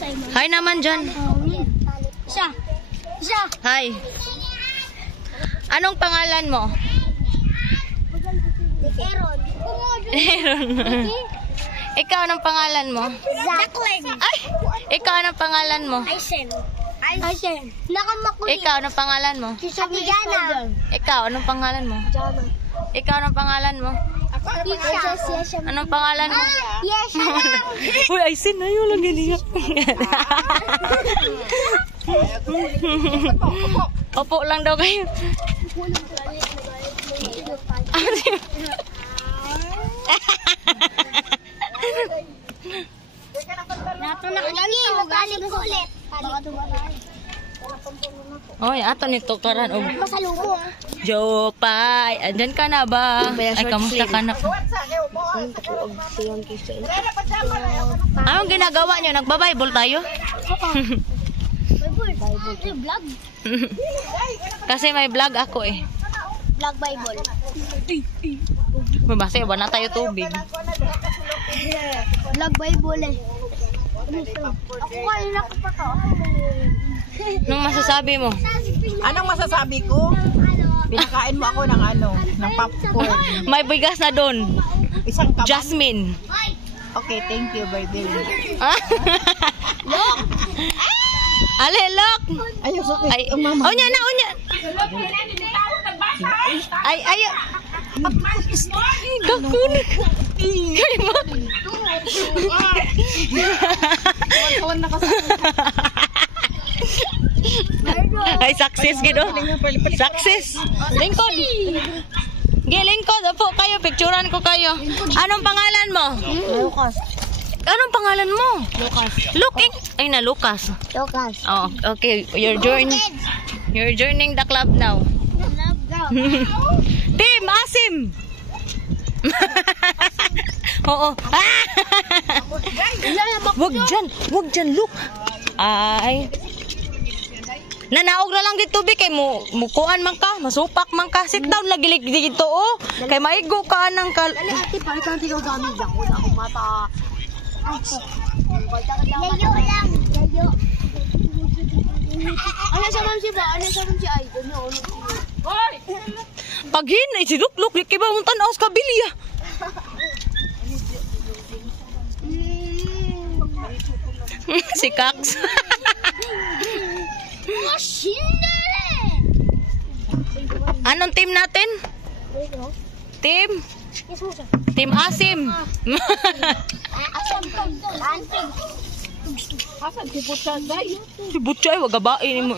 Hi naman dyan. Siya. Hi. Anong pangalan mo? Aaron. Ikaw, anong pangalan mo? Jacqueline. Ay! Ikaw, anong pangalan mo? Aisen. Nakamakulit. Ikaw, anong pangalan mo? Atigana. Ikaw, anong pangalan mo? Jana. Ikaw, anong pangalan mo? Yes. Anong pangalan mo? Yes, siya lang. Uy, Aisen na yun lang ganyan. Opo lang daw kayo. Nato na lagi magaling ulit. Oy, ato nito karan og Masalumo. Jopay. Andyan ka na ba? Ay, kamusta ka na? Anong ginagawa nyo? Nagba-Bible tayo? Bible. Vlog. Kasi may vlog ako eh. Vlog Bible. Bumasa ba na tayo tubig? Vlog Bible eh. Ako kanina ko pa to. Anong masasabi mo? Anong masasabi ko? Pinakain mo ako ng ng popcorn. May bigas na doon. Isang kaban. Jasmine. Okay, thank you, baby. Look! Ale, look! Ayos, okay. Ay, mama. onya na, onya. Ay. Kakunik. Kaya mo. Ay, success gito. Success. Lingkod. Lingkod. Opo kayo, picturean ko kayo. Anong pangalan mo? Lucas. Anong pangalan mo? Lucas. Looking. Ay na, Lucas. Lucas. Oh, okay. You're joining the club now. Team Asim. Oo. Wag dyan, look. Ay. Nanaog na lang dito bi kay mukuan man ka, masupak man ka. Sit down lagi dito oh. Kay maigo ka nang kal. Dali ate, palitan tayo gamit ako na ako mata. Layo lang. Layo. Ano sa man si ba? Ano sa man si Idol? Hoy! Pag hinay si Lukluk, di kiba mong tanaw sa kabilya. Si Kax. Anong team natin? Team Asim. Asim. Asan si Butchay? Si Butchay, wag gabain mo.